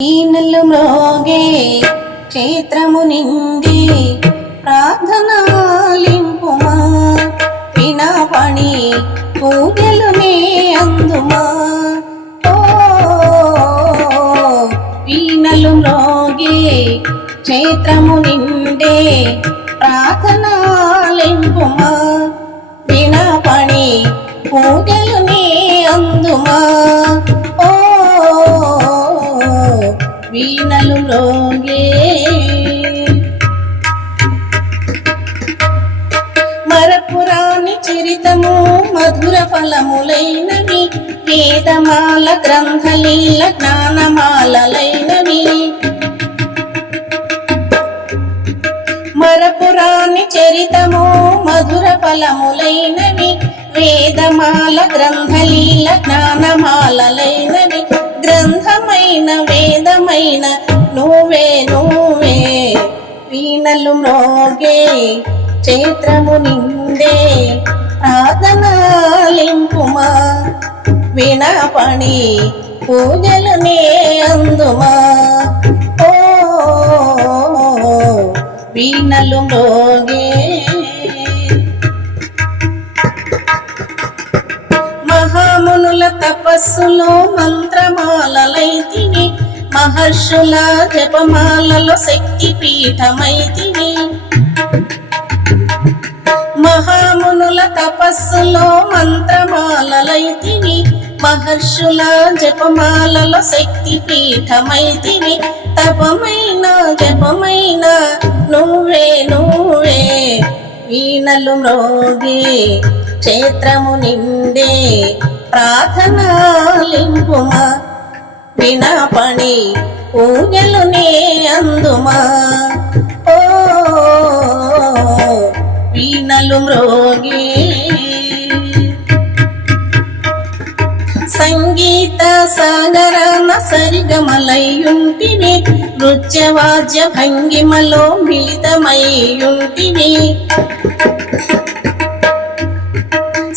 ఈనలు మ్రోగే క్షేత్రము నిండి ప్రార్థనాలింపుమా వినాపణి పూజలు నే అందుమా. ఓ వీణలు మ్రోగే క్షేత్రము నిండే ప్రార్థనాలింపుమా వినాపణి పూజలు నే అందుమా. ఓ వీణలు మ్రోగే మరపురాని చరితము మధుర ఫలములైనవి వేదమాల గ్రంథలీల జ్ఞానమాలలైనవి. మరపురాని చరితము మధుర ఫలములైనవి వేదమాల గ్రంథలీల జ్ఞానమాలలైనవి. గ్రంథమైన వేదమైన నువ్వే నువ్వే. వీణలు మ్రోగే క్షేత్రము నిండే ప్రార్థనాలింపుమా వినపణి పూజలు నే అందుమా. ఓ వీణలు మ్రోగే తపస్సులో మంత్రమాలలైతివి మహర్షుల జపమాలలో శక్తి పీఠమైతివి మహామునుల తపస్సులో మంత్రమాలలైతివి మహర్షుల జపమాలలో శక్తి పీఠమైతివి తపమైన జపమైన నువ్వే నువ్వే వీణలు మ్రోగి క్షేత్రము నిండే ప్రార్థనాలింపుమా. వినపణి పూజలు నే అందుమా. ఓ వీణలు మ్రోగి. సంగీత సాగరాన సరిగమలయ్యుంటిని నృత్యవాద్య భంగిమలో మిళితమయ్యుంటిని.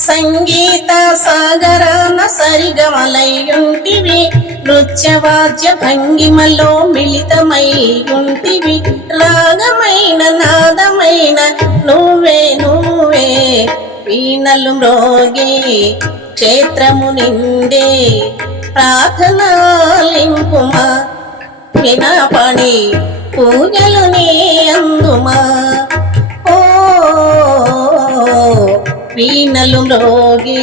సంగీత సాగరాన సరిగమలయ్యుంటివి నృత్యవాద్య భంగిమలో మిళితమయ్యుంటివి. రాగమైన నాదమైన నువ్వే నువ్వే. వీణలు మ్రోగి క్షేత్రము నిండే ప్రార్థనాలింపుమా. వినపడి పూజలు నీ అందుమా. వీణలు మ్రోగే.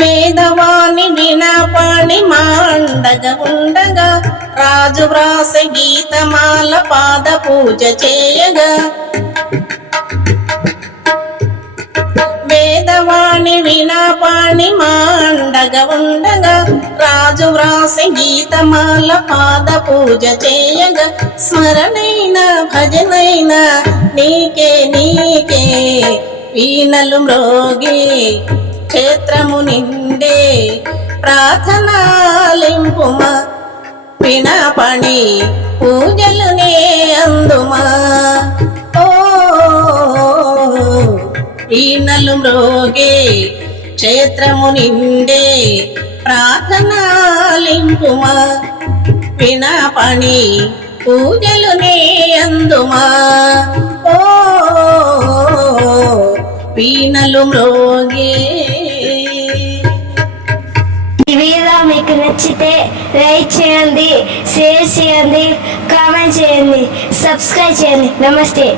వేదవాణి వినపణి మాండగా ఉండగా రాజు వ్రాస గీతమాల పాద పూజ చేయగా. వేదవాణి వినాపాణి మాండగా ఉండగా రాజు వ్రాసి గీతమాల పాద పూజ చేయగా. స్మరణైన భజనైన నీకే నీకే వీణలు మ్రోగి క్షేత్రము నిండే ప్రార్థనాలింపుమా. వినపణి పూజలు నే అందుమా. ఓ వీణలు మ్రోగే క్షేత్రము నిండే ప్రార్థనాలింపుమా. వినపణి పూజలు నే అందుమా. ఓ పీనలు మ్రోగే. ఈ వీడియో మీకు నచ్చితే లైక్ చేయండి షేర్ చేయండి కామెంట్ చేయండి సబ్స్క్రైబ్ చేయండి. నమస్తే.